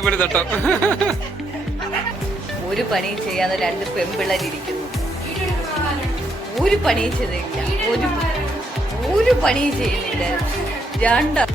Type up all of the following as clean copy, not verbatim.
തലപ്പൊലി തട്ടോ. ഒരു പണിയും ചെയ്യാതെ 2 പെൺപിള്ളേരിയ്ക്കുന്നു. ഒരു പണിയും ചെയ്തില്ല, ഒരു പണിയും ചെയ്യുന്നില്ല. 2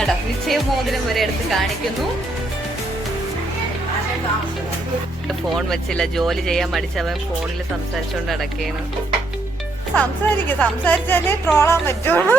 അടാ നിശ്ചയമോതിരം വരെ എടുത്ത് കാണിക്കുന്നു. ഫോൺ വെച്ചില്ല, ജോലി ചെയ്യാൻ മടിച്ചവൻ ഫോണിൽ സംസാരിച്ചോണ്ട് അടക്കാണ്. സംസാരിച്ചാലേ ട്രോളാൻ പറ്റുള്ളൂ.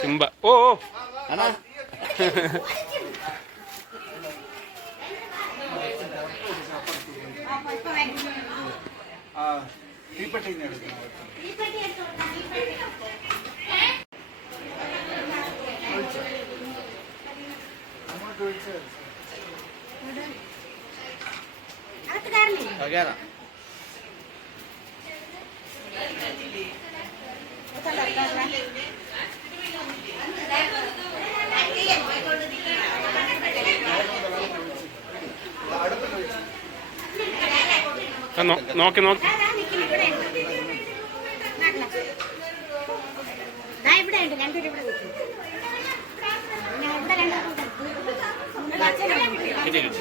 സിംബ ഓ അണ്ണാ Agora. നോക്കി നോക്കി ഇവിടെ ഉണ്ട് രണ്ടുപേരും ഇവിടെ നിൽക്കും. ഇവിടെ രണ്ടുപേരും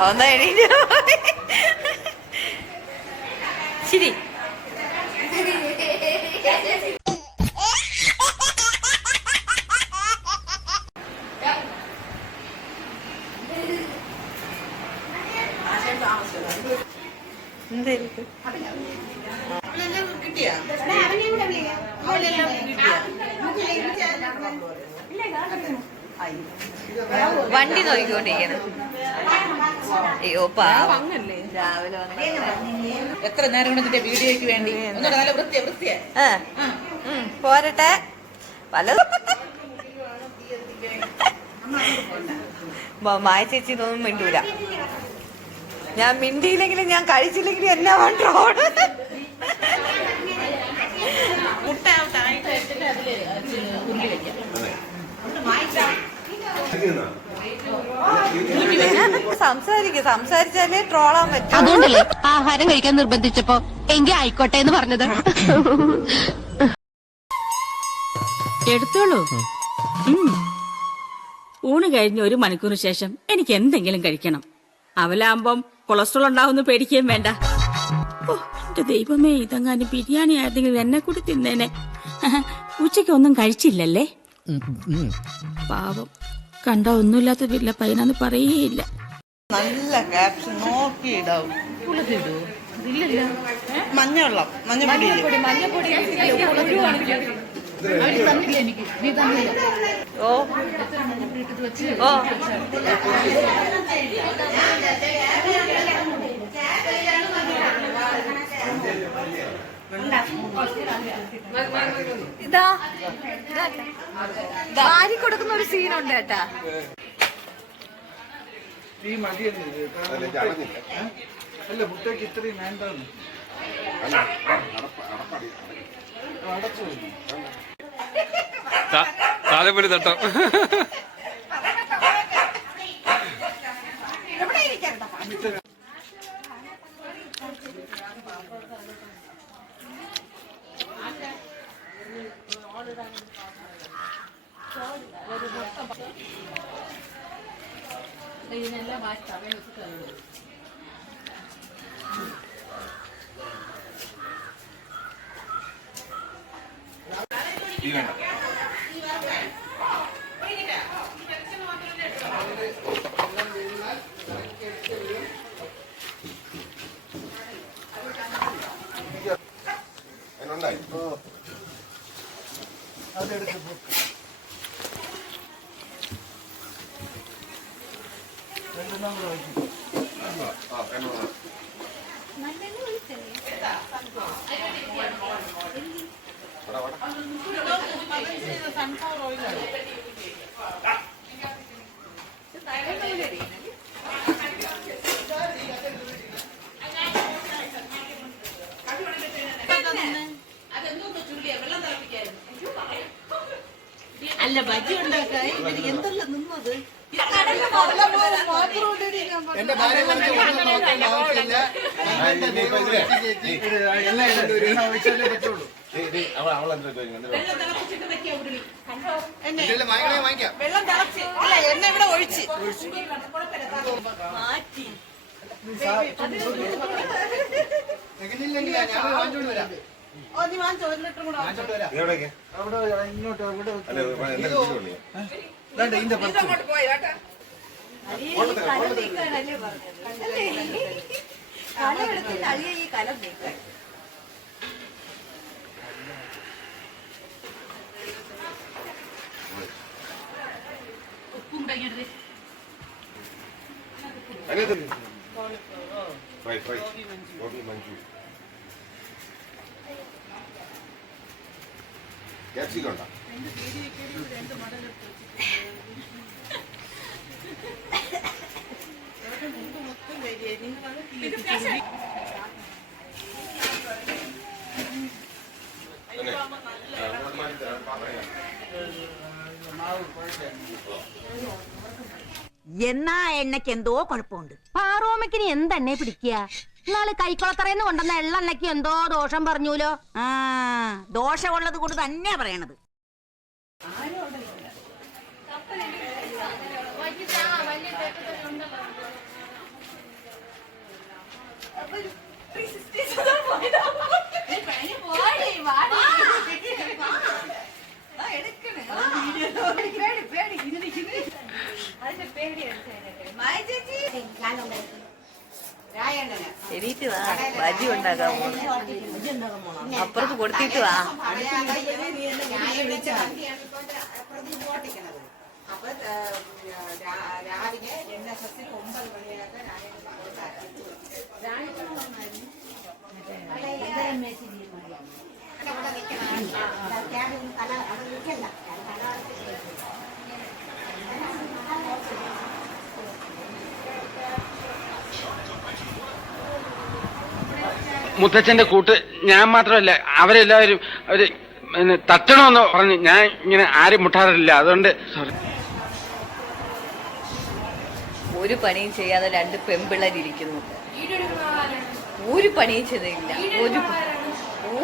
അവന്നാ എണീറ്റ് ശരി. എന്തായിരിക്കും വണ്ടി നോക്കിക്കൊണ്ടിരിക്കണം. അയ്യോ പാവം രാവിലെ എത്ര നേരം കൊണ്ട് നിന്റെ വീഡിയോയ്ക്ക് വേണ്ടി നല്ല വൃത്തിയാ പോരട്ടെ പലതും മായ ചേച്ചി ഇതൊന്നും മിണ്ടൂല. ഞാൻ മിണ്ടിയില്ലെങ്കിലും ഞാൻ കഴിച്ചില്ലെങ്കിലും എന്നാ വേണ്ടോട് സംസാരിച്ചാലേ ട്രോളാൻ പറ്റും. അതുകൊണ്ടല്ലേ ആഹാരം കഴിക്കാൻ നിർബന്ധിച്ചപ്പോ എങ്കിൽ ആയിക്കോട്ടെ എന്ന് പറഞ്ഞത്. എടുത്തോളൂ. ഊണ് കഴിഞ്ഞ് 1 മണിക്കൂറിന് ശേഷം എനിക്ക് എന്തെങ്കിലും കഴിക്കണം. അവലാകുമ്പം കൊളസ്ട്രോൾ ഉണ്ടാവുമെന്ന് പേടിക്കുകയും വേണ്ട. ഓ എന്റെ ദൈവമേ, ഇതെങ്ങാനും ബിരിയാണി ആയിരുന്നെങ്കിൽ എന്നെ കൂടി തിന്നേനെ. ഉച്ചയ്ക്ക് ഒന്നും കഴിച്ചില്ലല്ലേ? പാവം, കണ്ട ഒന്നുമില്ലാത്ത വീട്ടില പയ്യനാന്ന് പറയേയില്ല. നല്ല ക്യാപ്ഷൻ നോക്കിയിടാവും. മഞ്ഞവെള്ളം മഞ്ഞപ്പൊടി ഓ ഓ ഇതാ വാരി കൊടുക്കുന്ന ഒരു സീനുണ്ട് കേട്ടാ. അല്ല മുട്ടയ്ക്ക് ഇത്രയും വേണ്ടെന്ന് അടച്ചു താലപ്പൊലി തട്ടം. അതെടുത്ത് അല്ല ബജി ഉണ്ടാക്കാൻ എന്തെല്ലാം നിന്നത്. എന്റെ ഭാര്യ വാങ്ങിക്കാം. വെള്ളം തിളച്ച് അല്ല എണ്ണ ഇവിടെ ഒഴിച്ച് മാറ്റി എങ്ങനെയില്ലെങ്കിൽ ഞാൻ വാങ്ങിച്ചോണ്ട് വരാം. നീ വാങ്ങിച്ചോ 1 ലിറ്റർ കൂടെ അവിടെ ഇങ്ങോട്ട് അവിടെ ഇതിന്റെ അങ്ങോട്ട് പോയി കേട്ടാ. ഈ കലം നീക്കാൻ ക്യാപ്സിക്കം എന്നാ എണ്ണയ്ക്ക് എന്തോ കുഴപ്പമുണ്ട്. പാറോമയ്ക്കിനി എന്തെന്നെ പിടിക്കുക? നാളെ കൈക്കുളത്തറയെന്ന് കൊണ്ടുവന്ന എള്ളെണ്ണയ്ക്ക് എന്തോ ദോഷം പറഞ്ഞൂലോ. ആ ദോഷമുള്ളത് കൊണ്ട് തന്നെയാ പറയണത്. എണീറ്റ് വാ, ബജി ഉണ്ടാക്കാൻ പോകുന്നു. അപ്പുറത്ത് കൊടുത്തിട്ട് വാ. അപ്പൊ രാവിലെ NSS 9 മണിയാകുമ്പോൾ മുത്തച്ഛന്റെ കൂട്ട് ഞാൻ മാത്രമല്ല, അവരെല്ലാവരും അവര് തട്ടണമെന്ന് പറഞ്ഞ് ഞാൻ ഇങ്ങനെ ആരും മുട്ടാറില്ല. അതുകൊണ്ട് സോറി. ഒരു പണിയും ചെയ്യാതെ 2 പെമ്പിള്ളേരിയ്ക്കുന്നു. ഒരു പണിയും ചെയ്തില്ല,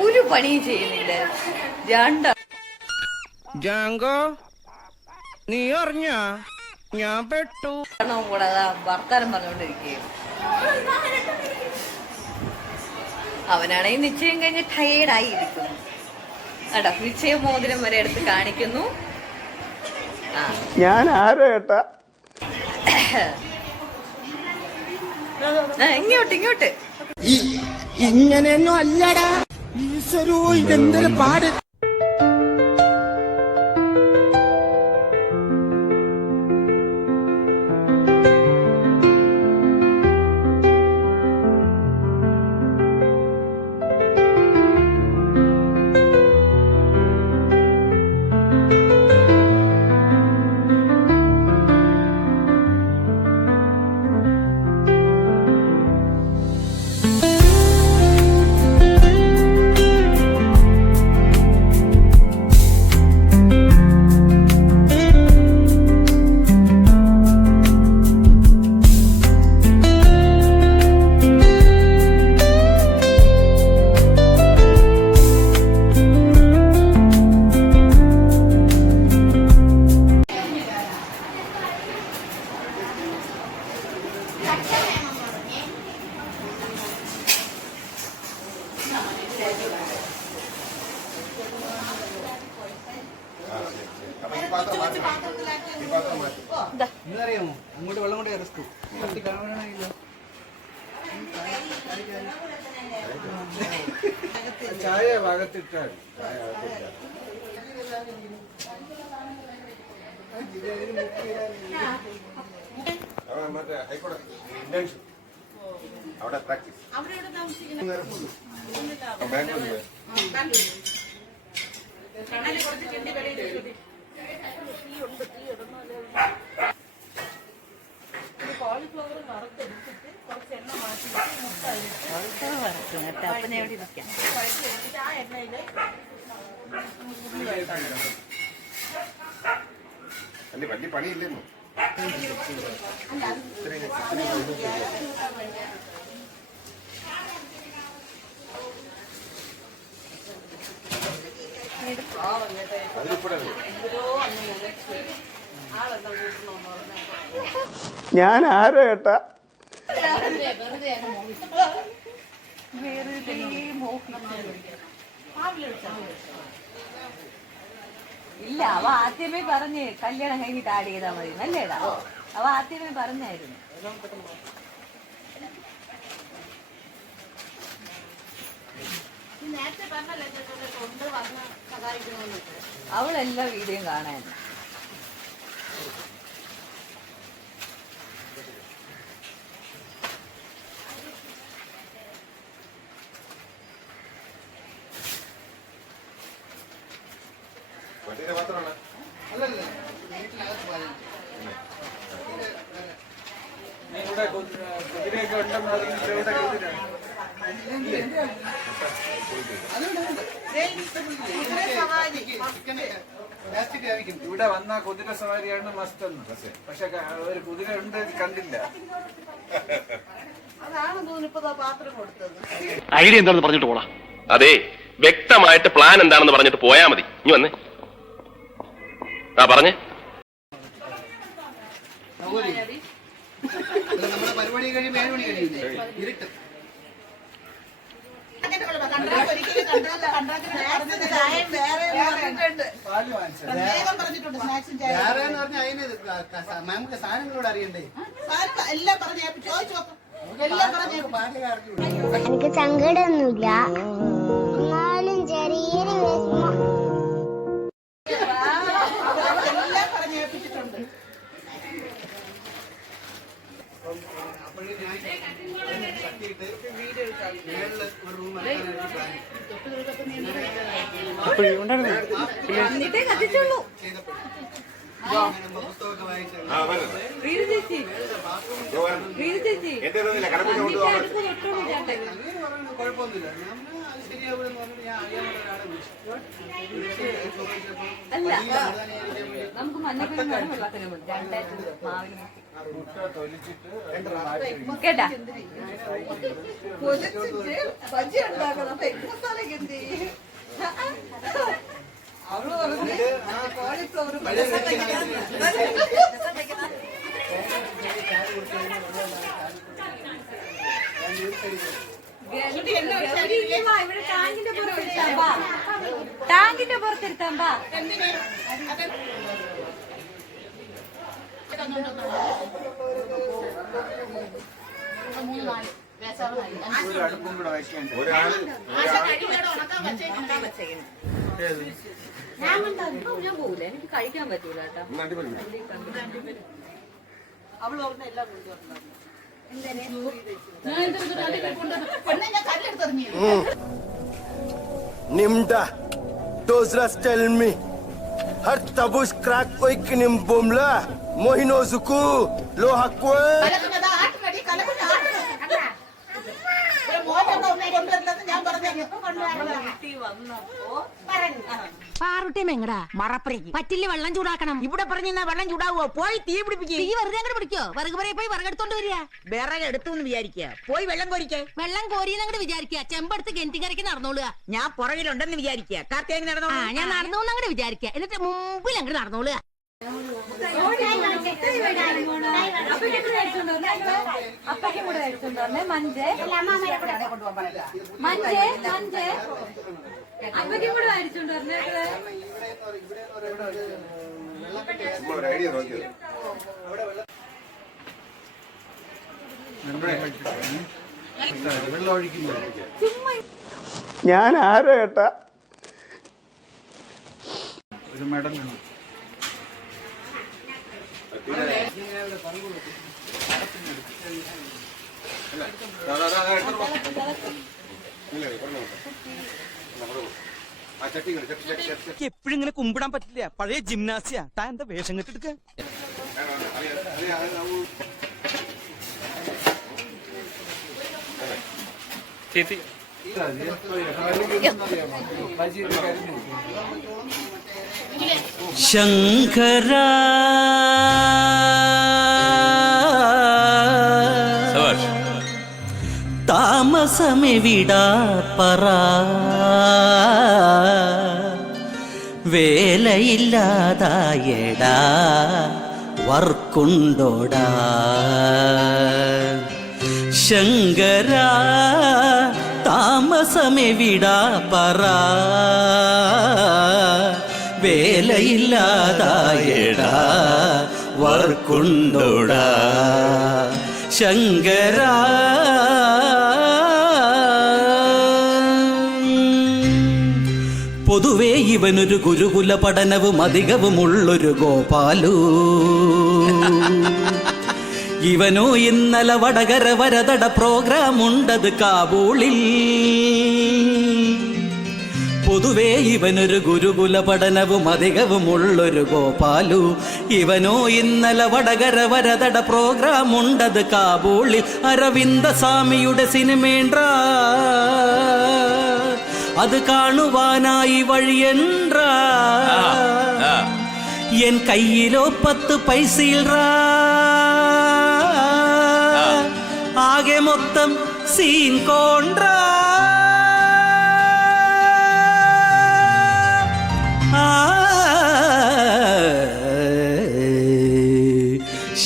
ഒരു പണിയും ചെയ്യുന്നില്ല. ജാങ്കോ നീ അറിഞ്ഞ ഞാൻ പെട്ടു കൂടാതെ വർത്താനം പറഞ്ഞുകൊണ്ടിരിക്കുകയും. അവനാണെങ്കിൽ നിശ്ചയം കഴിഞ്ഞ് ടയേർഡായി ഇരിക്കുന്നു. കേട്ടോ, നിശ്ചയ മോതിരം വരെ എടുത്ത് കാണിക്കുന്നു. ഞാൻ ആരോ ഏട്ടാ. ഇങ്ങോട്ട് ഇങ്ങനെയൊന്നും അല്ലടാ. ഈശ്വരോ, ഇതെന്തൊരു പാട്. ഇന്നറിയാമോ അങ്ങോട്ട് വെള്ളം കൊണ്ട് ഇറക്കും കത്തി കാണാനായില്ലോ. ചായ ഭാഗത്തിട്ടാൽ അവിടെ പ്രാക്ടീസ് വലിയ പണിയില്ലെന്നു. ഞാൻ ആരോ ഏട്ടാ. ഇല്ല, അവ ആദ്യമേ പറഞ്ഞ് കല്യാണം കഴിഞ്ഞിട്ട് ആഡ് ചെയ്താൽ മതി. നല്ലേടാ, അവ ആദ്യമേ പറഞ്ഞായിരുന്നു. അവളെല്ലാ വീഡിയോയും കാണാൻ. അല്ലല്ല വീട്ടിനകത്ത് പാലില്ല. കുതിരയൊക്കെ ഉണ്ടെന്ന് പ്ലാസ്റ്റിക് കഴിക്കും. ഇവിടെ വന്ന കുതിര സവാരിയാണ് മസ്റ്റ് എന്ന്. പക്ഷെ ഒരു കുതിര ഉണ്ട് കണ്ടില്ല. ഐഡിയ എന്താണെന്ന് പറഞ്ഞിട്ട് പോടാ. അതെ, വ്യക്തമായിട്ട് പ്ലാൻ എന്താണെന്ന് പറഞ്ഞിട്ട് പോയാ മതി. ഇനി വന്നേ. പറഞ്ഞേ. നമ്മുടെ പരിപാടി കഴിയുമ്പോൾ 7 മണി കഴിയില്ലേ? ഇരുട്ട്. വേറെ എന്ന് പറഞ്ഞാൽ അതിന് നമുക്ക് സാധനങ്ങളോട് അറിയണ്ടേ? എനിക്ക് സങ്കടമൊന്നുമില്ല, എന്നാലും ചെറിയൊരു വിഷമം. എന്നിട്ടേ കത്തിച്ചുള്ളൂ. പുസ്തകമൊക്കെ വായിച്ചു കുഴപ്പമൊന്നുമില്ല. ശരിയാവില്ലെന്ന് പറഞ്ഞിട്ട് ഞാൻ അറിയാവുന്ന ഒരാളെ വിളിച്ചു. അല്ല, നമുക്ക് മഞ്ഞപ്പൊടി വെള്ളത്തിന് മാവിന് കേട്ടാ ബജി ഉണ്ടാക്കണം. അവള് പറഞ്ഞത് കോളിഫ്ലവർ ഇവിടെ ടാങ്കിന്റെ പുറത്തിരുത്താമ്പാ. അടുപ്പും കൂടെ വയ്ക്കേണ്ട. ഞാൻ പോകൂല, എനിക്ക് കഴിക്കാൻ പറ്റൂല കേട്ടോ. അവള് പറഞ്ഞ എല്ലാം Nimda, Dozras tell me. Har tabush crack oikinim bomla. Mohino zuku, lo hakwe. പാറുട്ടിയും എങ്ങടാ മറപ്പരയ്ക്ക് പറ്റില്ല, വെള്ളം ചൂടാക്കണം. ഇവിടെ പറഞ്ഞാ വെള്ളം ചൂടാവോ? പോയി തീ പിടിപ്പിക്കുക. തീ വെറുതെ അങ്ങോട്ട് പിടിക്കോ? വിറക് പറയെ പോയി വിറകെടുത്തോണ്ട് വരിക. വിറക് എടുത്തു വിചാരിക്കുക, പോയി വെള്ളം കോരിക്കേ. വെള്ളം കോരിയെന്നങ്ങോട്ട് വിചാരിക്കുക, ചെമ്പെടുത്ത് കിണറ്റിക്കരയ്ക്ക് നടന്നോളുക. ഞാൻ പുറകിലുണ്ടെന്ന് വിചാരിക്കുക. കാർത്തിക് നടന്നോ? ഞാൻ നടന്നു അങ്ങോട്ട് വിചാരിക്കുക, എന്നിട്ട് മുമ്പിൽ അങ്ങോട്ട് നടന്നോളുക. അപ്പയ്ക്കും കൂടെ കഴിച്ചോണ്ട് വന്നേ. മഞ്ചേ അപ്പയ്ക്കും കൂടെ കഴിച്ചോണ്ട് വന്നേ. വെള്ളം ഒഴിക്കുന്നു. ഞാൻ ആരോ ഏട്ടാ? ഒരു മെഡൽ വേണം. എപ്പോഴും ഇങ്ങനെ കുമ്പിടാൻ പറ്റില്ല. പഴയ ജിംനാസിയ. താൻ എന്താ വേഷം കെട്ടെടുക്ക? ചേച്ചി ശങ്കര താമസമെവിടാ പറ, വേലയില്ലാതായടാ വർക്കുണ്ടോടാ. ശങ്കര താമസമെവിടാ പറ, വേലയില്ലാതായടാ വർക്കുണ്ടോടാ. ശങ്കര പൊതുവേ ഇവനൊരു ഗുരുകുല പഠനവും അധികവുമുള്ളൊരു ഗോപാലു. ഇവനോ ഇന്നലെ വടകര വരതട പ്രോഗ്രാം ഉണ്ടത് കാബൂളിൽ. പൊതുവേ ഇവനൊരു ഗുരുകുല പഠനവും അധികവുമുള്ളൊരു ഗോപാലു. ഇവനോ ഇന്നലെ വടകര വരതട പ്രോഗ്രാം ഉണ്ടത് കാബൂളിൽ. അരവിന്ദസ്വാമിയുടെ സിനിമേണ്ട്രാ, അത് കാണുവാനായി വഴിയെണ്ട്രാ. என் கையிலோ 10 பைசையில் ஆகே மொத்தம் சீன் கோன்றா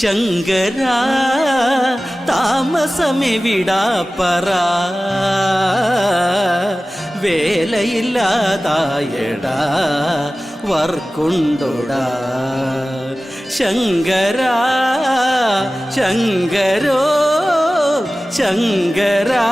ശങ്കരാ താമസമേ വിടാപ്പറാ വേലയില്ലാതായടാ വർക്കുണ്ടോടാ ശങ്കരാ ശങ്കരോ ശങ്കരാ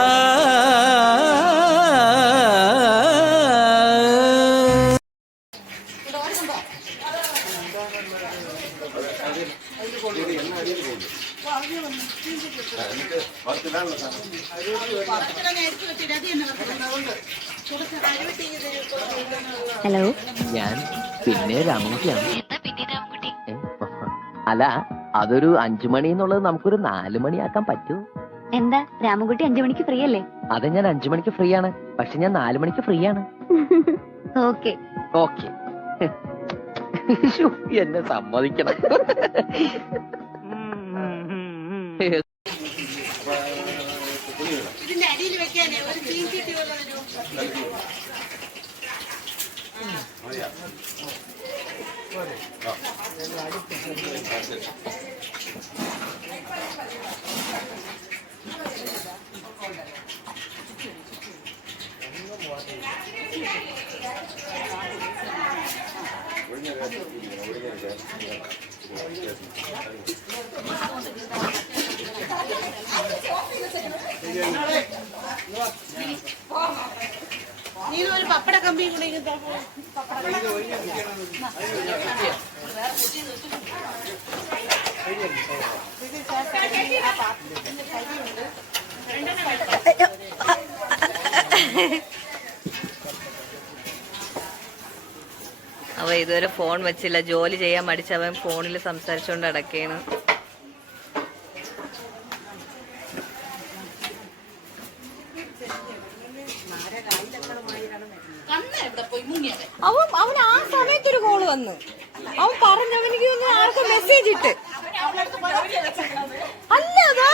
ഹലോ, ഞാൻ പിന്നെ രാമൻകുട്ടിയാണ്. അല്ല, അതൊരു 5 മണി എന്നുള്ളത് നമുക്കൊരു 4 മണിയാക്കാൻ പറ്റൂ? എന്താ രാമൻകുട്ടി 5 മണിക്ക് ഫ്രീ അല്ലേ? അതെ, ഞാൻ 5 മണിക്ക് ഫ്രീ ആണ്. പക്ഷെ ഞാൻ 4 മണിക്ക് ഫ്രീ ആണ്. Okay okay. എന്നെ സമ്മതിക്കണം. ഇതിന്റെ അടിയിൽ വെക്കാനേ ഒരു തീൻ ചീട്ടി പോലെ നീ ഒരു പപ്പട കമ്പി കൂടെ അവ ഇതുവരെ ഫോൺ വെച്ചില്ല. ജോലി ചെയ്യാൻ മടിച്ചവൻ ഫോണിൽ സംസാരിച്ചുകൊണ്ട് അടക്കേണ്. അവൻ ആ സമയത്തൊരു കോള് വന്നു. അവൻ പറഞ്ഞവനിക്ക് ആർക്കും മെസ്സേജ് ഇട്ട് അല്ലതാ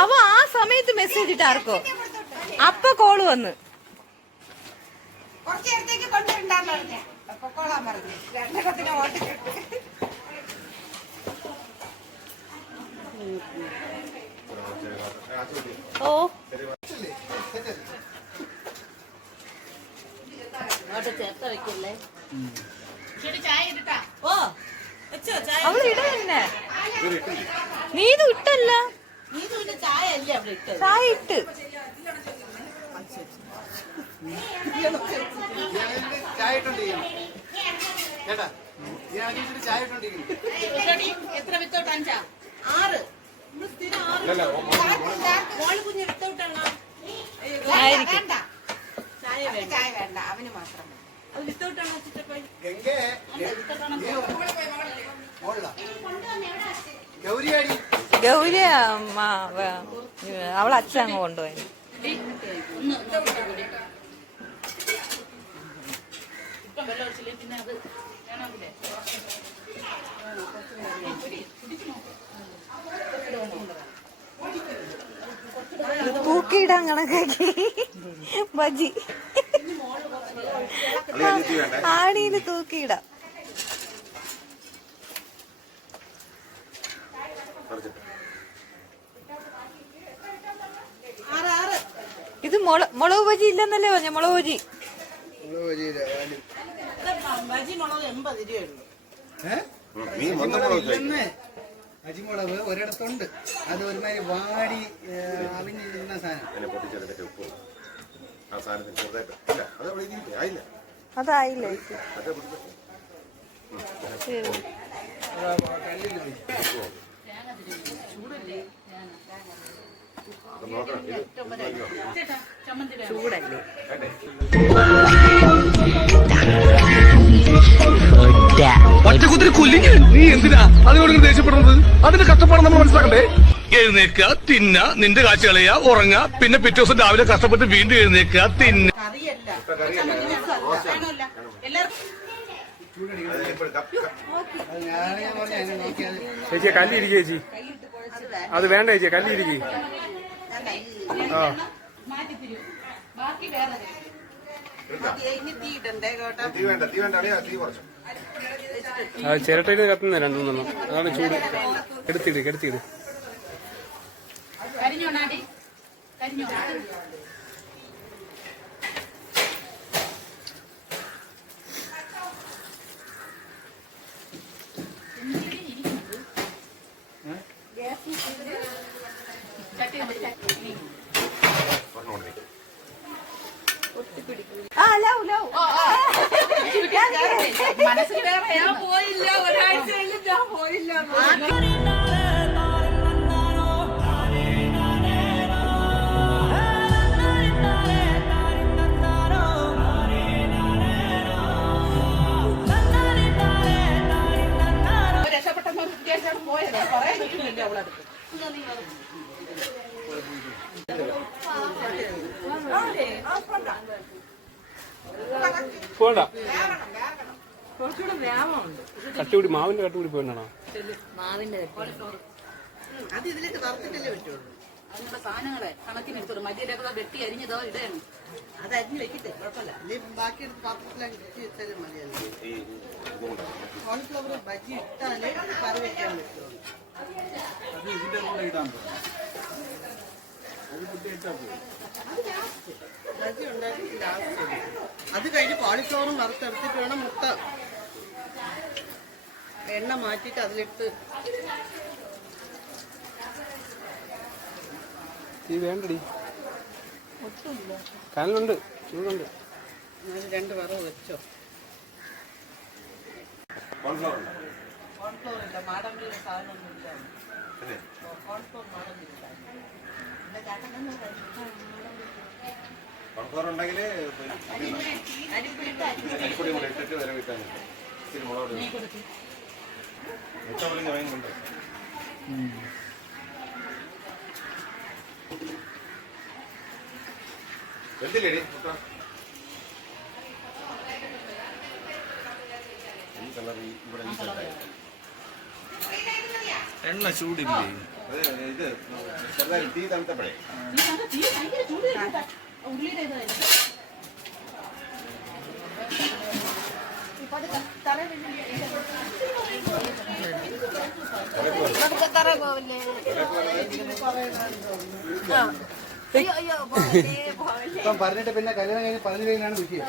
അവ ആ സമയത്ത് മെസ്സേജ് ഇട്ട് ആർക്കോ. അപ്പൊ കോള് വന്ന് കുറച്ചു നേരത്തേക്ക് കൊണ്ടുവരണ്ടാന്ന് പറഞ്ഞേ. അപ്പൊ കോളാൻ പറഞ്ഞു 2 കൊത്തിനെ ഓട്ടി. ഓ അവള് ഇട തന്നെ. നീ ഇത് ഇട്ടല്ല, ചായ ഇട്ട്. എത്ര വിത്തോട്ട് 5 6 ചായ വേണ്ട, അവന് മാത്രം അത് വിത്തോട്ടാണ്. ഗൗരി അവളെ അച്ഛൻ അങ്ങ് കൊണ്ടുപോയി. തൂക്കിയിടാൻ കണക്കാക്കി ബജി ആണിയില് തൂക്കിയിടാം. ഇത് മുളക് ബജി ഇല്ലെന്നല്ലേ പറഞ്ഞ? മുളക് ബജി അജിമുളക് ഒരിടത്തുണ്ട്. അത് ഒരുമാതിരി വാടി അവിഞ്ഞിരുന്ന സാധനം. അതായില്ലേ? ചൂടല്ലേ? ഒറ്റക്കുത്തിരി കൊല്ലിങ്ങ. നീ എന്തിനാ അതിനോട് ദേഷ്യപ്പെടുന്നത്? അതിന്റെ കഷ്ടപ്പാട് നമ്മൾ മനസ്സിലാക്കണ്ടേ? എഴുന്നേക്ക, തിന്ന, നിന്റെ കാഴ്ച കളയുക, ഉറങ്ങുക, പിന്നെ പിറ്റേ ദിവസം രാവിലെ കഷ്ടപ്പെട്ട് വീണ്ടും എഴുന്നേക്ക, തിന്ന. കറിയല്ല ചേച്ചിയെ കല്ലിരിക്കുക ചേച്ചി, അത് വേണ്ട ചേച്ചിയെ കല്ലിരിക്കുക. ആ ചിരട്ടയിൽ കത്തുന്ന രണ്ടെണ്ണം, അതാണ് ചൂട്. എടുത്തിട് മനസ്സിൽ വേറെ ഞാൻ പോയില്ല, ഒരാഴ്ചയിൽ ഞാൻ പോയില്ല. രക്ഷപ്പെട്ടെന്ന് വിദ്യാഭ്യാസം പോയത് പറയാൻ പറ്റുന്നില്ല അവളടുത്ത്. പോണ്ട, കട്ടുപിടി മാവിന്റെ കട്ടുപിടി പോയിട്ടാണോ? അത് ഇതിലേക്ക് വറുത്തിട്ടല്ലേ പറ്റുള്ളൂ. അതിനുള്ള സാധനങ്ങളെ കണക്കിനെടുത്തോളൂ. മല്ലിയിലൊക്കെ വെട്ടി അരിഞ്ഞതോ ഇടയാണ്. അത് അരിഞ്ഞ് വെക്കിട്ടെ, കുഴപ്പമില്ല. ബാക്കി പാത്രത്തിലേക്ക് വെച്ച് വെച്ചാലും മതിയല്ലോ. കോൺഫ്ലവർ ബജി ഇട്ടാലേ കറി വെക്കാൻ പറ്റുള്ളൂ. അത് ഇതിന്റെ കൂടെ ഇടാൻ പറ്റും. ബജി ഉണ്ടാക്കി ലാസ്റ്റ്. അത് കഴിഞ്ഞ് കോളിഫ്ലവറും വറുത്തെടുത്തിട്ട് വേണം മുട്ട എണ്ണ മാറ്റിയിട്ട് അതിലിട്ട്. ഈ വേണ്ടടി, കനലുണ്ട്, ചൂടുണ്ട്. രണ്ട് വറവ് വെച്ചോ. കോൺഫ്ലവർ ഇല്ല, മാടമ്പിയുടെ സാധനമൊന്നുമില്ല. കോൺഫ്ലവർ മാടമ്പിയുടെ കോൺഫ്ലവർ ഉണ്ടെങ്കിൽ അരിപ്പൊടി കൂടെ ഇട്ടിട്ട് വരെ വിട്ടാൽ മതി. ഇച്ചിരി മുളക് മുട്ടപ്പുളിങ്ങ വാങ്ങിക്കൊണ്ട് എന്തില്ലേടി മുട്ട? ഈ കളർ ഇവിടെ എണ്ണ ചൂടില്ലേ? ഇത് ചെറുതായി തീ തണുത്തപ്പോഴേ ഇപ്പം പറഞ്ഞിട്ട് പിന്നെ കല്യാണം കഴിഞ്ഞ് 15 കഴിഞ്ഞാണ് വിഷയം.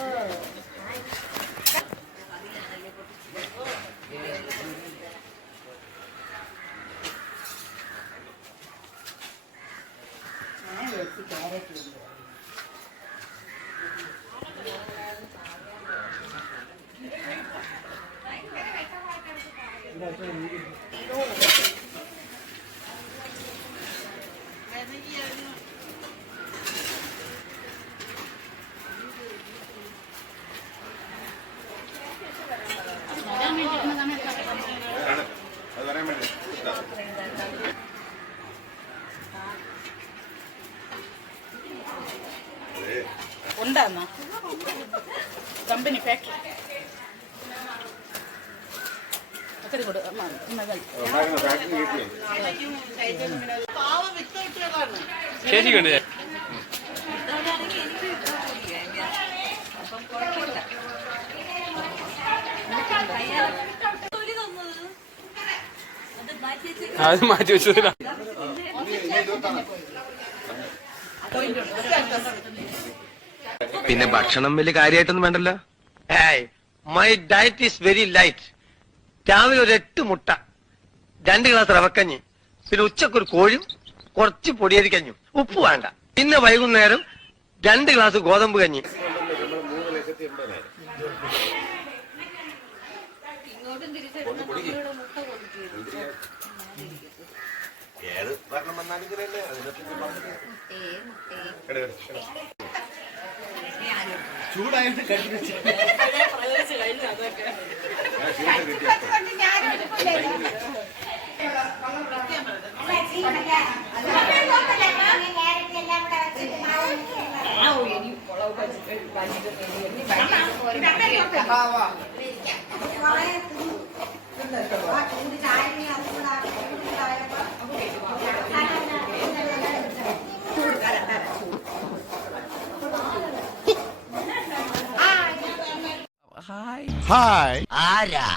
അത് പറയാൻ വേണ്ടി ഉണ്ടായിരുന്നോ കമ്പനി ഫാക്ടറി ഒത്തിരി കൊടു ചേച്ചിക്ക് ഉണ്ട്. അത് മാറ്റി വെച്ചതില്ല. പിന്നെ ഭക്ഷണം വലിയ കാര്യമായിട്ടൊന്നും വേണ്ടല്ലോ. My diet is very light. രാവിലെ ഒരു 8 മുട്ട, 2 ഗ്ലാസ് റവക്കഞ്ഞി, പിന്നെ ഉച്ചക്കൊരു കോഴും കുറച്ച് പൊടിയരിക്കഞ്ഞും, ഉപ്പ് വേണ്ട. പിന്നെ വൈകുന്നേരം 2 ഗ്ലാസ് ഗോതമ്പ് കഞ്ഞി. ഏത് ഭരണം വന്നാലും ശരിയല്ലേ? ചൂടായിട്ട് കഴിച്ചു എനിക്ക് ഹായ് ആരാ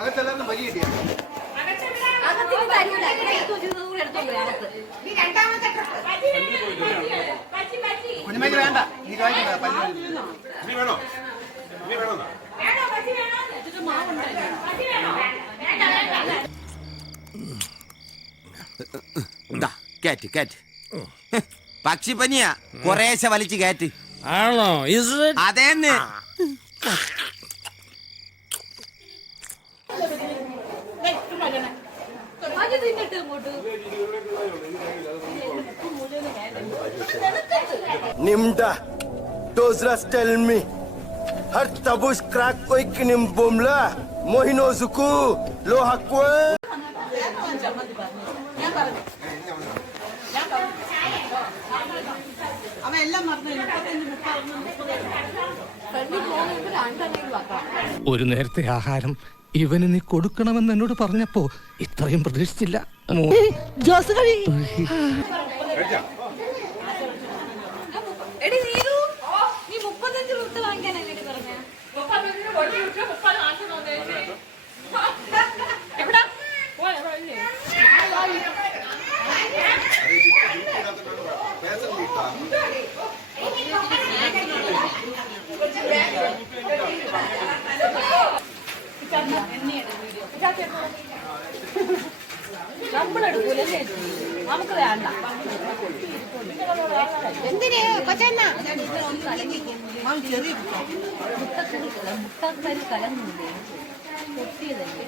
അകത്തെല്ലാരും വലിയ കിട്ടിയ കുഞ്ഞുമേക്ക് വേണ്ട നീ കഴിക്കണ്ട പല്ലി വേണോ ഇനി വേണോ കാറ്റ് കാറ്റ് പക്ഷിപ്പനിയാ കൊറേശ്ശെ വലിച്ചു കാറ്റ് ആണോ അതേന്ന് Nimda, Dozras tell me. Har tabus crack oik nim bomla. Mohino zuku, lo hakwe. അവൻ എല്ലാം മറന്നു 35 ഒരു നേരത്തെ ആഹാരം ഇവന് നീ കൊടുക്കണമെന്ന് എന്നോട് പറഞ്ഞപ്പോ ഇത്രയും പ്രതീക്ഷിച്ചില്ല. എടി നീതു, നീ 35 മുട്ട വാങ്ങിക്കാനല്ലേ പറഞ്ഞ? എവിടാ? നമ്മളെടുക്കൂലല്ലേ, നമുക്ക് വേണ്ട. എന്തിന് കൊച്ചെണ്ണ മുട്ടക്കറി കലങ്ങുന്നില്ലേ? പൊട്ടിയതല്ലേ?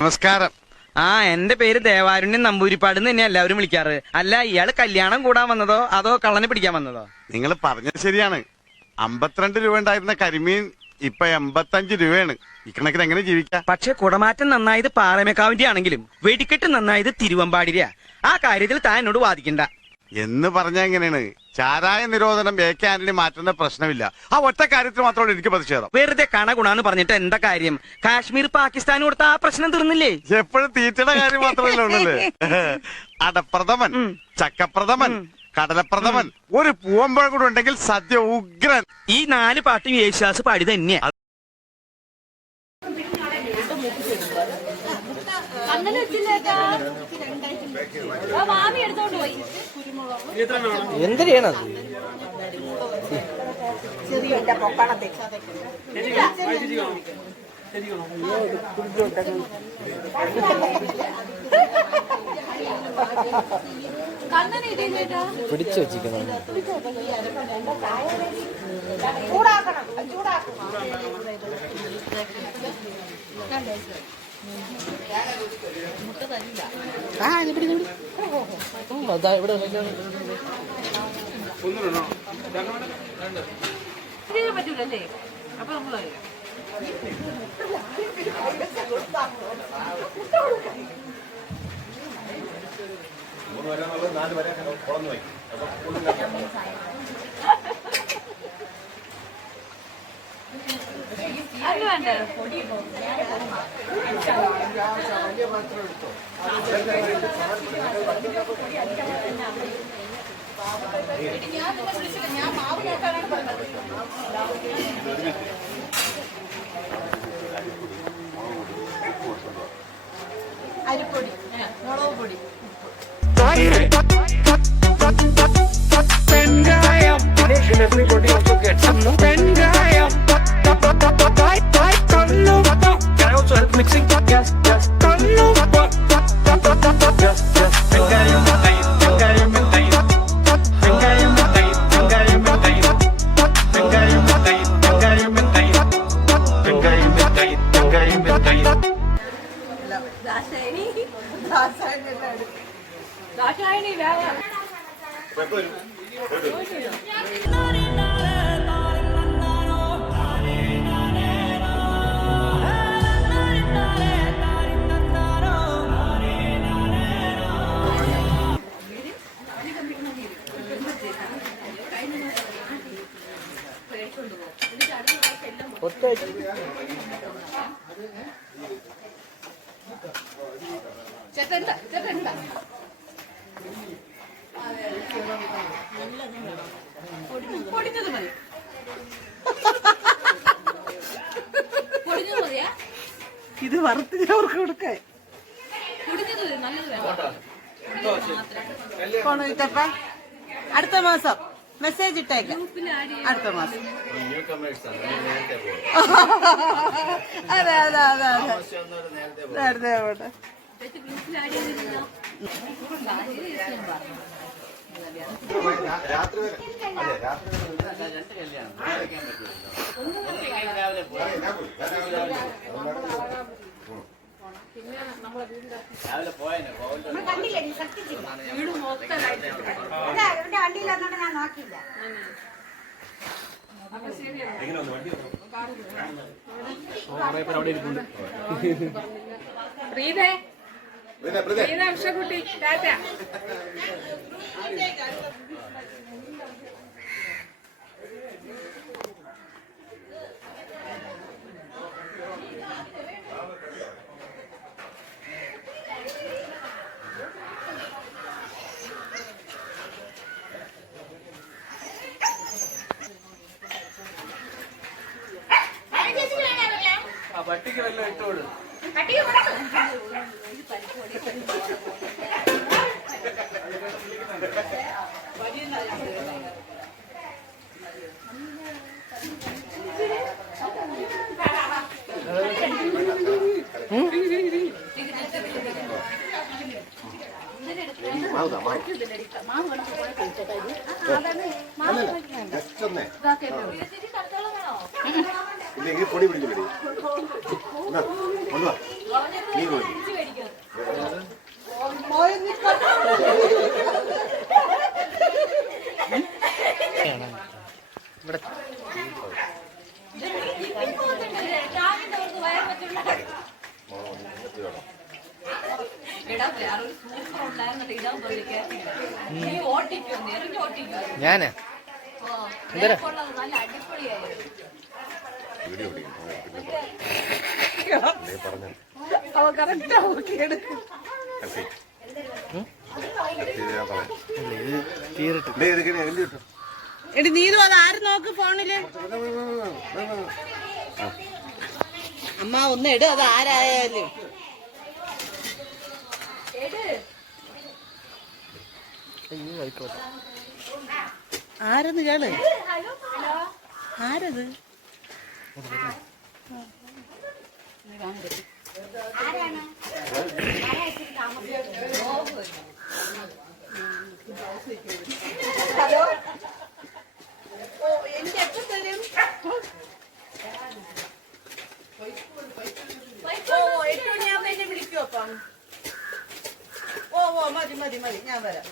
നമസ്കാരം. ആ എന്റെ പേര് ദേവാരുണ്യൻ നമ്പൂരിപ്പാട് തന്നെ എല്ലാവരും വിളിക്കാറ്. അല്ല, ഇയാള് കല്യാണം കൂടാൻ വന്നതോ അതോ കള്ളനെ പിടിക്കാൻ വന്നതോ? നിങ്ങൾ പറഞ്ഞത് ശരിയാണ്. 52 രൂപ ഉണ്ടായിരുന്ന കരിമീൻ ഇപ്പൊ 85 രൂപയാണ്. ഇക്കണക്കിന് എങ്ങനെ ജീവിക്കാം? പക്ഷെ കുടമാറ്റം നന്നായത് പാറമേക്കാവിന്റെ ആണെങ്കിലും വെടിക്കെട്ട് നന്നായത് തിരുവമ്പാടിരിയാ. ആ കാര്യത്തിൽ താൻ എന്നോട് വാദിക്കണ്ട. എന്ന് പറഞ്ഞ എങ്ങനെയാണ്? ചാരായ നിരോധനം AK ആന്റണി മാറ്റുന്ന പ്രശ്നമില്ല. ആ ഒറ്റ കാര്യത്തിൽ മാത്രമാണ് എനിക്ക് പ്രതിഷേധം. വെറുതെ കണഗുണാന്ന് പറഞ്ഞിട്ട് എന്താ കാര്യം? കാശ്മീർ പാകിസ്ഥാൻ കൊടുത്ത ആ പ്രശ്നം തീർന്നില്ലേ? എപ്പോഴും തീറ്റയുടെ കാര്യം മാത്രമല്ല ഉള്ളല്ലേ. അടപ്രഥമൻ, ചക്കപ്രഥമൻ, കടലപ്രഥമൻ, ഒരു പൂവമ്പഴം കൂടെ ഉണ്ടെങ്കിൽ സദ്യ ഉഗ്രൻ. ഈ 4 പാട്ടും യേശുദാസ് പാടി തന്നെയാ. അങ്ങനെ വെച്ചില്ലേക്കാ, മാമി എടുത്തോണ്ട് പോയി. എന്തിനാണത്? കണ്ണനെ ഇടിയില്ലേക്കാ, പിടിച്ചു വെച്ചിരിക്കുന്നു. ചൂടാക്കണം ചൂടാക്കണം പറ്റൂലല്ലേ? അപ്പൊ നമ്മള് അത് വേണ്ട. ഞാൻ മാവ് നോക്കാനാണ് പറഞ്ഞത്. അരിപ്പൊടി, മുളക് പൊടി, പൊടിഞ്ഞത് മതി. പൊടിഞ്ഞത് മതിയാ? ഇത് വറുത്ത് അവർക്ക് കൊടുക്കാൻ. പൊടിഞ്ഞത് നല്ലത് വേണം. അടുത്ത മാസം മെസ്സേജ് ഇട്ടേക്കാം. അടുത്ത മാസം. അതെ അതെ അതെ അതെ നേരത്തെ പോട്ടെ. വണ്ടിയില്ലാത്തോണ്ട് ഞാൻ നോക്കിയില്ല. ഉഷക്കുട്ടി ടാറ്റ. പട്ടിക്ക് വല്ലതും ഇട്ടോളൂ. ഇല്ലെങ്കിൽ പൊടി പിടിച്ചു നീ പോയി ഞാന് എടി നീതു അത് ആര് നോക്ക് ഫോണില്. അമ്മ ഒന്ന് ഇട്, അത് ആരായാലും. ആരെന്ന് കേള്. ആരത്? എനിക്ക് എപ്പോ തരും? ഓ 8 മണിയാകുമ്പോ എന്നെ വിളിക്കൂ. അപ്പം ഓ മതി മതി മതി, ഞാൻ വരാം.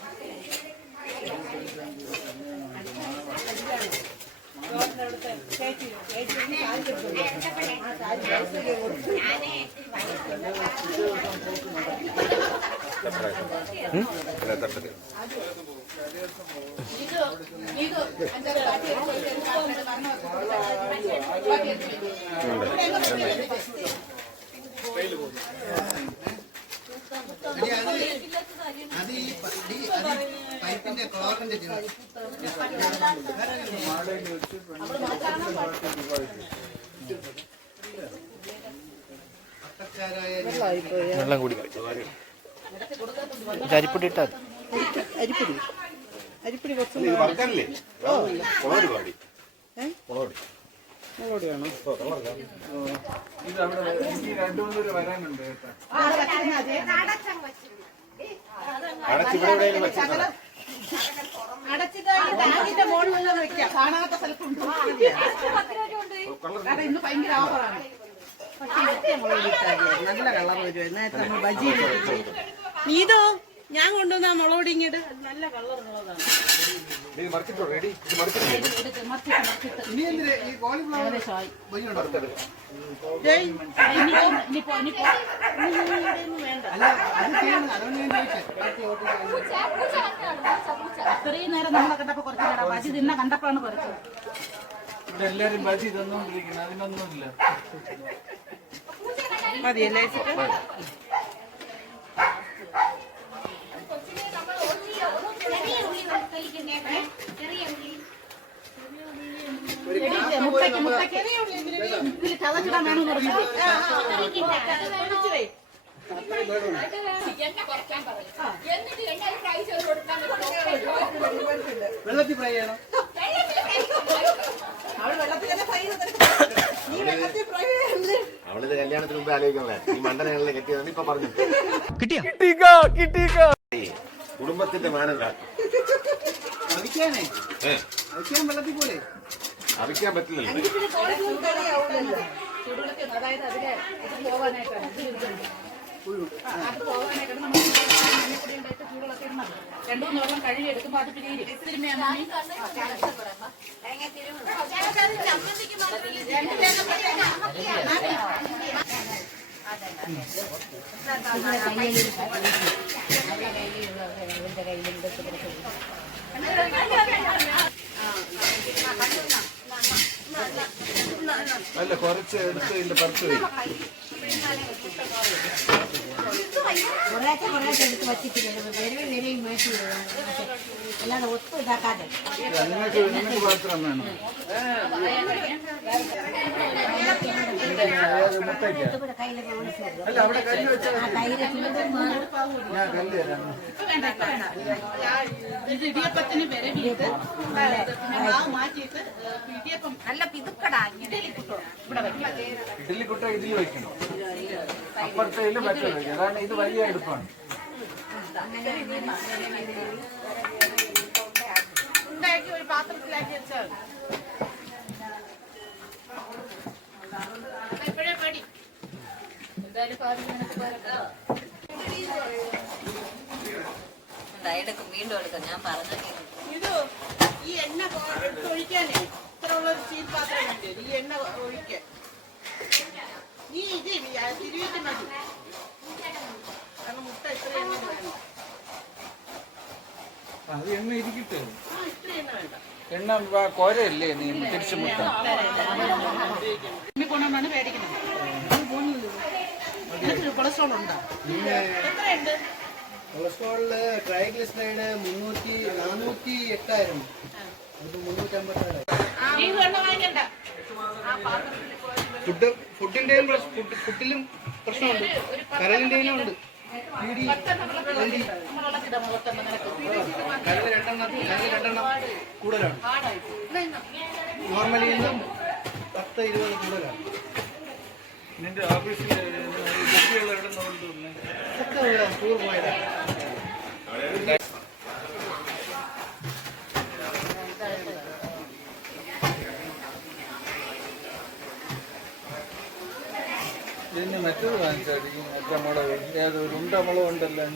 പൈപ്പിന്റെ ക്ലോറിന്റെ വെള്ളം കൂടി അരിപ്പൊടി ഇട്ടാൽ അരിപ്പൊടി അരിപ്പൊടി കുറച്ച് വരാനുണ്ട്. അടച്ചിട്ട് മോളിൽ വെക്കാം. കാണാത്ത സ്ഥലത്ത് ഇന്ന് ഭയങ്കര ഓഫറാണ്. പക്ഷെ മുളക് നല്ല കളർ വരുമോ. നേരത്തെ നമ്മൾ ബജി നീതോ ഞാൻ കൊണ്ടുവന്ന മുളക് ഇങ്ങോട്ട് നല്ല കളർ മുളകാണ്. ഇത്രയും നേരം നമ്മളെ കണ്ടപ്പോ കുറച്ച് നേരം ബജി തിന്നെ കണ്ടപ്പോഴാണ് കുറച്ചത്. ഇവിടെ എല്ലാരും ബജി തന്നോണ്ടിരിക്കുന്നത്, അതിനൊന്നുമില്ല. മതിയല്ലേ? ചതച്ചിടാൻ വേണമെന്ന് പറഞ്ഞു. വെള്ളത്തിൽ ഫ്രൈ ചെയ്യണം. അവളിത് കല്യാണത്തിന് മുമ്പ് ആലോചിക്കണല്ലേ, ഈ മണ്ടനകളിലെ കെട്ടിയതാണ് ഇപ്പൊ പറഞ്ഞു. കുടുംബത്തിന്റെ മാനം കാക്കും. വെള്ളത്തിൽ പോലെ അവിക്കാൻ പറ്റില്ലല്ലോ. അതായത് അതിലെ ഇത് പോവാനായിട്ടാണ് അത് പോവാനായിട്ടാണ് നമ്മൾ മഞ്ഞപ്പൊടി ഉണ്ടായിട്ട് ചൂടുകളൊക്കെ ഇടുന്നത്. 2-3 വെള്ളം കഴുകി എടുക്കുമ്പോൾ അത് പിരിയും. അല്ല, കുറച്ച് എടുത്ത് ഇതിന്റെ പുറത്ത് വരും. എടുത്ത് വച്ചിട്ടില്ല, അല്ലാതെ ഒത്തും ഇതാക്കാതെ നിങ്ങൾക്ക് പാത്രം വേണം. അല്ല, അവിടെ കല്ല് വെച്ചാൽ ഞാൻ കല്ല് തരാം. ഇത് ഇടിയപ്പത്തിന് വിരവിയിട്ട് മാവ് മാറ്റിയിട്ട് ഇടിയപ്പം നല്ല പിതുക്കടാ ഇവിടെ വയ്ക്കാം. ഇഡ്ഡലിക്കുട്ട ഇതിൽ വെക്കണം, അപ്പുറത്തെ മറ്റേ വെക്കണം. അതാണ് ഇത് വലിയ അടുപ്പാണ്. ഉണ്ടാക്കി ഒരു പാത്രത്തിലാക്കി വെച്ചാൽ എപ്പോഴേ പടി എന്തായാലും എടുക്കും, വീണ്ടും എടുക്കാം. ഞാൻ പറഞ്ഞു ഇത് ഈ എണ്ണ എടുത്ത് ഒഴിക്കാനേ ഇത്ര ഉള്ളൊരു സ്റ്റീൽ പാത്രം ഉണ്ട്. ഈ എണ്ണ ഒഴിക്കാൻ ഈ ഇത് തിരുവിട്ട് മതി. കാരണം മുട്ട ഇത്ര എണ്ണ വേണം. അത് എണ്ണ ഇരിക്കട്ടെ. ഇത്ര എണ്ണ വേണ്ട. എണ്ണ കോരയല്ലേ നീ തിരിച്ചു മുട്ട കൊണ്ടാണ് മേടിക്കുന്നത്. കൊളസ്ട്രോൾ ഉണ്ടോ? എത്രയുണ്ട്? കൊളസ്ട്രോളില് ട്രൈഗ്ലിസറൈഡ് 408 ആയിരുന്നു. 357. ഫുഡിന്റെയും ഫുഡിലും പ്രശ്നമുണ്ട്, കരളിന്റെയും ഉണ്ട്. കരൾ 2 കൂടുതലാണ്. നോർമലി 10-20 കൂടുതലാണ്. നിന്റെ ഓഫീസിൽ കുട്ടികൾ എവിടെ നിന്നുകൊണ്ട് ടൂർ പോയതാണ്. ഇതിന് മറ്റൊരു വാങ്ങിച്ചായിരിക്കും. മറ്റേ മുളക് ഏതൊരു ഉണ്ട മുളക് ഉണ്ടല്ലോ.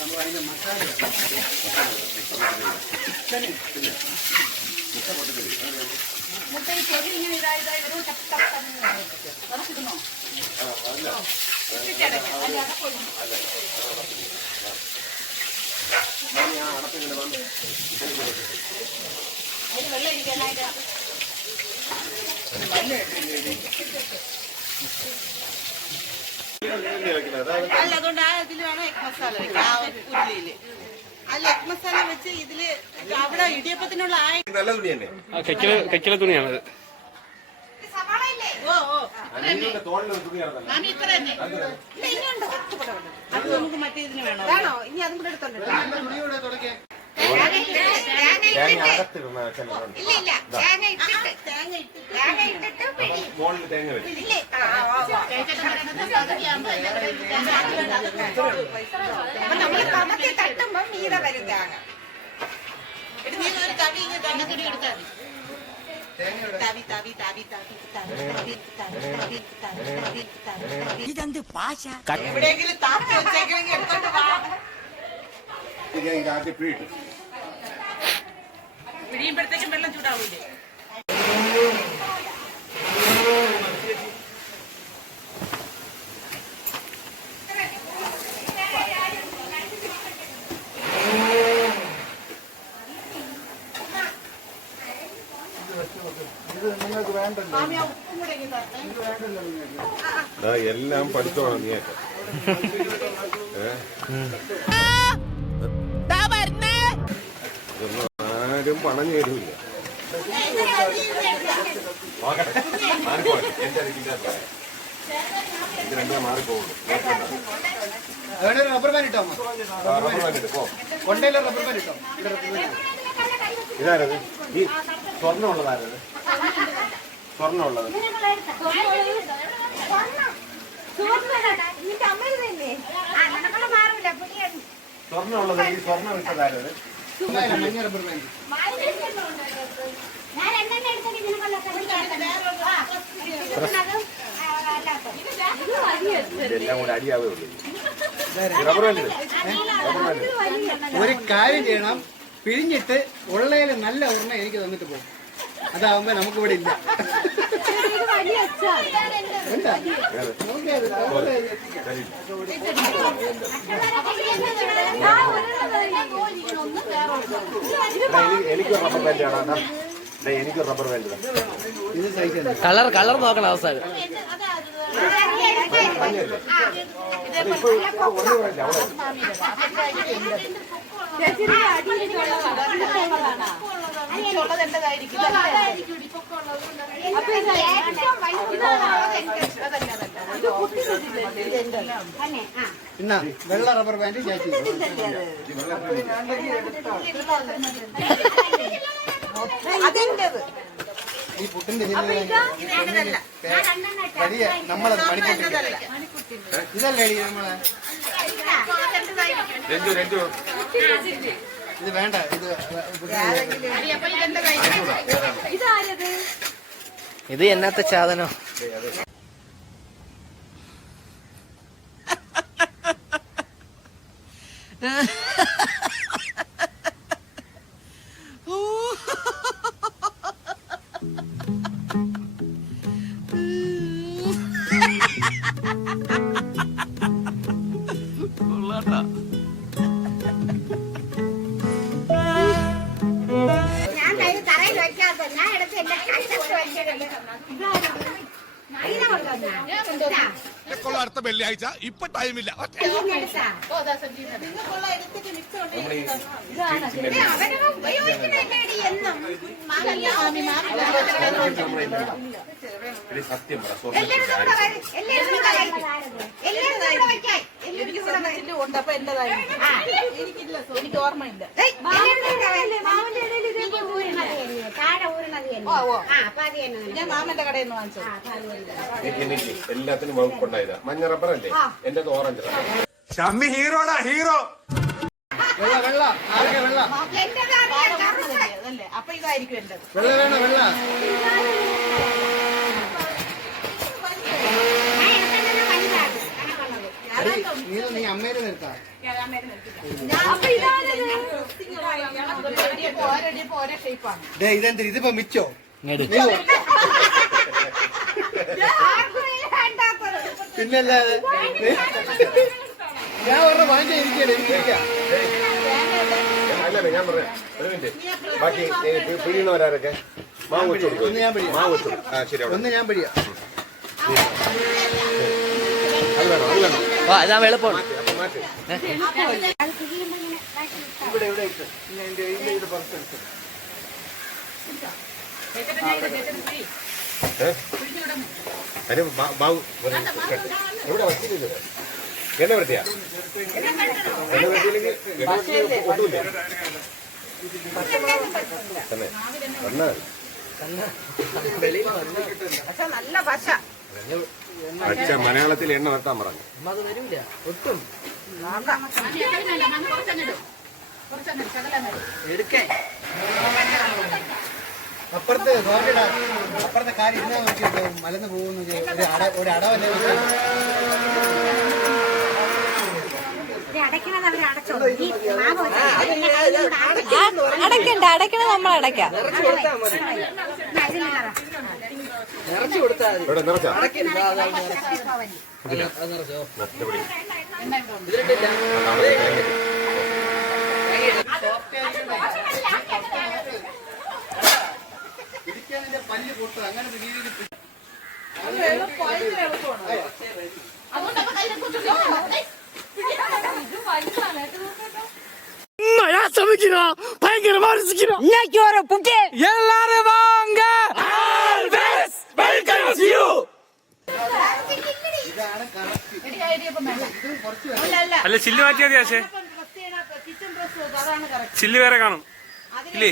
നമ്മൾ അതിന്റെ മസാല മുട്ട ഈ ചെവി ഇങ്ങനെ ഇതായി വരും. നമുക്കിടുന്നോ? അതിന് വെള്ളം ഇരിക്കാനായിട്ട് അല്ല, അതുകൊണ്ട് ആ ഇതിൽ വേണം എഗ് മസാല വെക്കാം. ആ ഒരു ഉരുളിയില് അല്ല എഗ് മസാല വെച്ച് ഇതില് അവിടെ ഇടിയപ്പത്തിനുള്ള നല്ല തുണിയല്ലേ? കെക്കില തുണിയാണത്. അത് നമുക്ക് മറ്റേ ഇതിന് വേണോ? ഇനി അതും കൂടെ എടുത്തോണ്ട് തേങ്ങ അകത്തിടുന്ന ചിലരുണ്ട്. മുകളിൽ തേങ്ങ വരും. നമ്മള് കമത്തി തട്ടുമ്പോ മീത വരും തേങ്ങ. നീ ഒരു തവി തേങ്ങത്തിരി എടുത്താൽ എവിടെയെങ്കിലും താത്തി വെച്ചേക്കണെങ്കിൽ എടുത്തോണ്ട് വാ. ഇതാക്കി പിടിയിട്ടു. പിടിയുമ്പോഴത്തേക്കും വെള്ളം ചൂടാവൂലേ? നിങ്ങൾക്ക് വേണ്ടല്ലോ, എല്ലാം പഠിച്ചോണം നീയൊക്കെ. ഇതൊന്നും ആരും പണഞ്ഞു തരൂല്ല. ഇത് രണ്ടേ മാറിപ്പോകുള്ളൂ. റബ്ബർ ബാൻഡ് ഇട്ടോ, കൊണ്ടയിലെ റബ്ബർ ബാൻഡ് ഇട്ടോ. ഇതാരത്? ഈ സ്വർണ്ണമുള്ളതാരത്? സ്വർണ്ണമുള്ളത് സ്വർണ്ണമുള്ളത് ഈ സ്വർണ്ണം ഇട്ടതാരത്? മഞ്ഞ റബ്ബർ ബാൻഡ്. എല്ലാം കൂടെ അടിയാവേ ഉള്ളൂ. റബ്ബർ ബാൻഡ് ഒരു കാര്യം ചെയ്യണം, പിഴിഞ്ഞിട്ട് ഉള്ളതിൽ നല്ല ഒരെണ്ണം എനിക്ക് തന്നിട്ട് പോകും. അതാവുമ്പോ നമുക്ക് ഇവിടെ ഇല്ല. എനിക്ക് റബ്ബർ ബാൻഡ് ആണ്. എനിക്ക് റബ്ബർ ബാൻഡ് ഇത് സൈസ് കളർ നോക്കണം അവസാനം. എന്നാ വെള്ള റബ്ബർ ബാൻഡ് ചേച്ചി. ഈ പുട്ടിന്റെ വലിയ നമ്മളത് മണിക്കൂട്ടി ഇതല്ലേ നമ്മളെ ഇത് വേണ്ട. ഇത് എന്നാത്ത സാധനം? ഞാൻ തറയിൽ വെക്കാത്ത ഞാൻ എടുത്ത് എന്റെ കഷ്ടപ്പെട്ട് വെച്ചിട്ടുണ്ട്. അടുത്ത വെള്ളിയാഴ്ച ഇപ്പൊ ടൈമില്ല. സത്യം ഉണ്ട്. അപ്പൊ എന്റേതായിരിക്കും. എനിക്കില്ല, എനിക്ക് ഓർമ്മയില്ല. ഞാൻ മാമന്റെ കടയിൽ നിന്ന് വാങ്ങിച്ചു. എനിക്ക് എല്ലാത്തിനും വകുപ്പുണ്ടായതാ. മഞ്ഞ റബ്ബറല്ലേ, എന്റെ ഓറഞ്ച് റബ്ബർ. ഷമ്മി ഹീറോടാ, ഹീറോ. വെള്ള വെള്ള ആകെ വെള്ള. അതല്ലേ, അപ്പൊ ഇതായിരിക്കും എന്റേത്. വെള്ള വേണ വെള്ള. നീ അമ്മേനെ നിർത്താ. ഇതെന്തിന് ഇതിപ്പോ മിച്ചോ? പിന്നല്ലാതെ ഞാൻ പറഞ്ഞ വാങ്ങിച്ചിരിക്കല്ലേ എനിക്കിരിക്കാം. അല്ലല്ലേ ഞാൻ പറയാം. ഒരു മിനിറ്റ്. ബാക്കി പിഴിയുന്നവരാരൊക്കെ മാവ് വെച്ചു കൊടുക്കും. മാവ് വെച്ചു. ആ ശരി. ഒന്ന് ഞാൻ പിടിയാ. അത് വേണോ? അത് വേണോ? അതാ എളുപ്പമാണ്. അപ്പൊ മാറ്റി. ഇവിടെ ഇവിടെ ഇട്ട് ഇത് പുറത്തെടുത്ത് ബാബു എവിടെ വച്ചിട്ടില്ല. എന്നെ വരട്ടിയാ? എന്നെ വരട്ടിയില്ലെങ്കിൽ ഒട്ടുമില്ല. പക്ഷെ നല്ല പശ. മലയാളത്തിൽ എണ്ണ വരട്ടാൻ പറഞ്ഞു. അത് വരൂല ഒട്ടും. എടുക്കേ അപ്പുറത്തെ കാര്യം ഇരുന്നാ നോക്കിയിട്ട് മലന്ന് പോകുന്നു. ഒരു അടവല്ലേ അടയ്ക്കണ്ട, അടയ്ക്കണ നമ്മൾ അടയ്ക്കാം. നിറച്ചു കൊടുത്താൽ പല്ല് പൊട്ടു അങ്ങനെ രീതിയിൽ எல்லாரும் வாங்க. അല്ല ചില്ല് മാറ്റിയാ മതി. ആശേ ചില്ല് വേറെ കാണും ഇല്ലേ?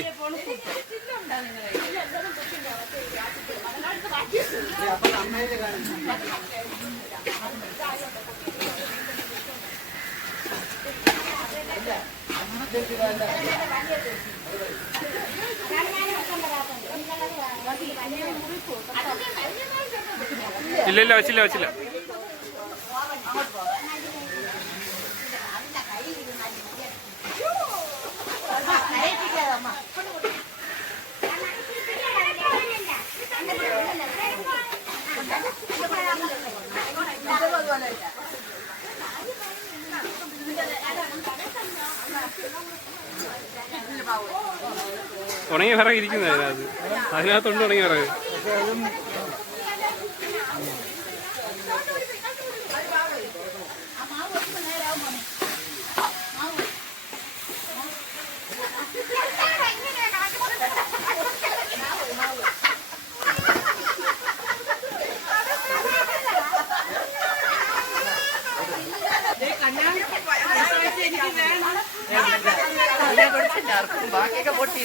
ഇല്ല വെച്ചില്ല. ഉണങ്ങി വിറക് ഇരിക്കുന്ന അതിനകത്തുണ്ട് ഉണങ്ങി വിറക്. ബാക്കിയൊക്കെ പൊട്ടി.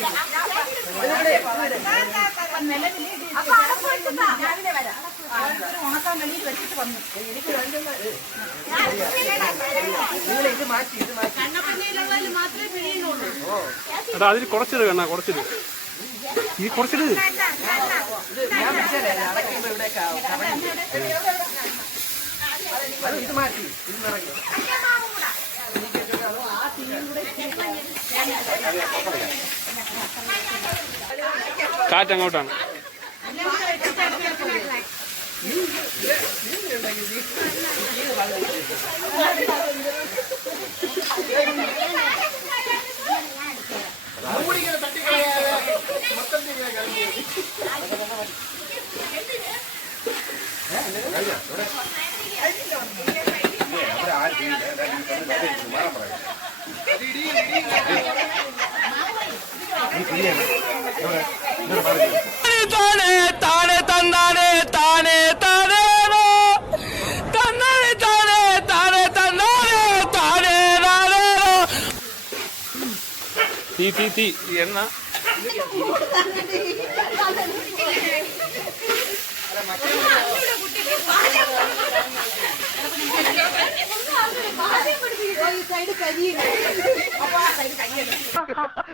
ഉണക്കാൻ വേണ്ടി വെച്ചിട്ട് വന്നു. കണ്ണപ്പന്നയിലുള്ളതിൽ മാത്രമേ പിഴിയുന്നുള്ളൂ. എടാ അതിൽ കുറച്ചിട് വേണ, കുറച്ചിട്. ഈ കുറച്ചിട് ഇത് മാറ്റി ഇത് നിറങ്ങി കാറ്റങ്ങോട്ടാണ്. തീ എണ്ണ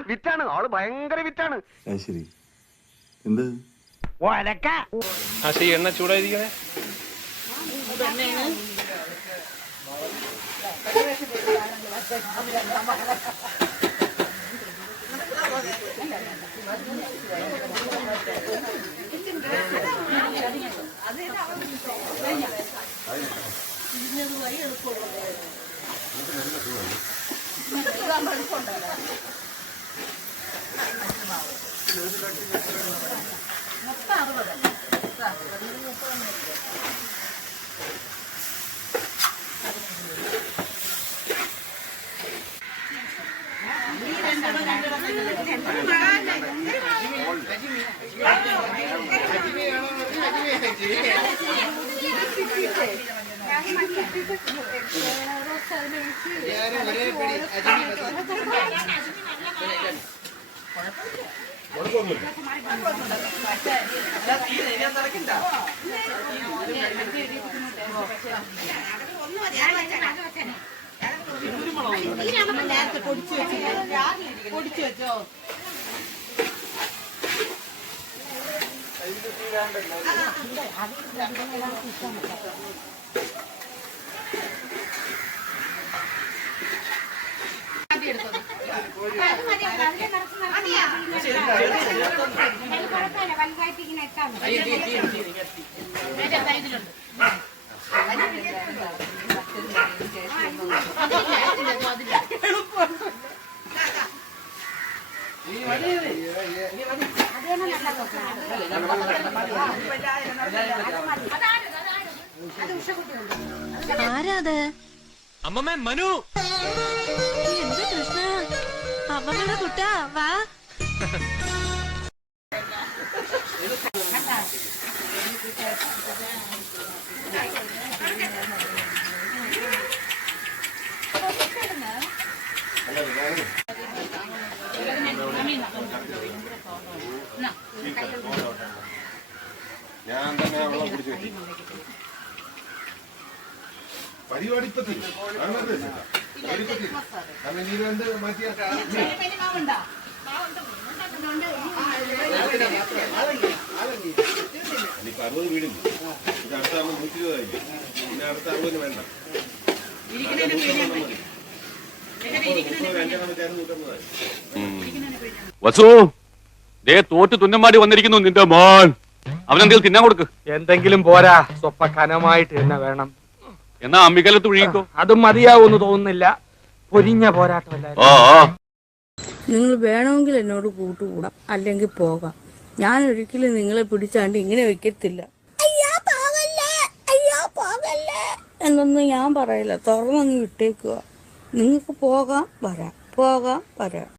വിറ്റാണ് ആള്, ഭയങ്കര വിറ്റാണ്. ശരി എന്ത് ആശ എണ്ണ ചൂടായിരിക്കണേ. നേരത്തെ പൊടിച്ചു വെച്ചോ. ആരാത്? അമ്മമ്മേ മനു. എന്താ കൃഷ്ണ, അമ്മമ്മയുടെ കുട്ടാ, വാ. ഞാൻ തന്നെ വെള്ളം കുടിച്ചു പരിപാടിപ്പത്തിൽ നീരുണ്ട് മാറ്റിയ ഇനിയിപ്പോ 60 വീടില്ല. ഇത് അടുത്ത 120 പിന്നെ അടുത്ത 60 വേണ്ട. വസു ദേ തോറ്റ് തുന്നമാടി വന്നിരിക്കുന്നു നിന്റെ മോൻ. അവനെന്തെങ്കിലും തിന്നാൻ കൊടുക്ക്. എന്തെങ്കിലും പോരാ, സ്വപ്പ കനമായിട്ട് തന്നെ വേണം. എന്നാ അമ്മിക്കലത്ത് ഒഴുകിക്കോ. അതും മതിയാവൂന്ന് തോന്നുന്നില്ല. പൊരിഞ്ഞ പോരാട്ടമല്ല. നിങ്ങൾ വേണമെങ്കിൽ എന്നോട് കൂട്ടുകൂടാം, അല്ലെങ്കിൽ പോകാം. ഞാൻ ഒരിക്കലും നിങ്ങളെ പിടിച്ചാണ്ട് ഇങ്ങനെ വെക്കത്തില്ല. എന്നൊന്നും ഞാൻ പറയില്ല, തുറന്നങ്ങ് വിട്ടേക്കുക. നിങ്ങൾക്ക് പോകാം വരാം, പോകാം വരാം.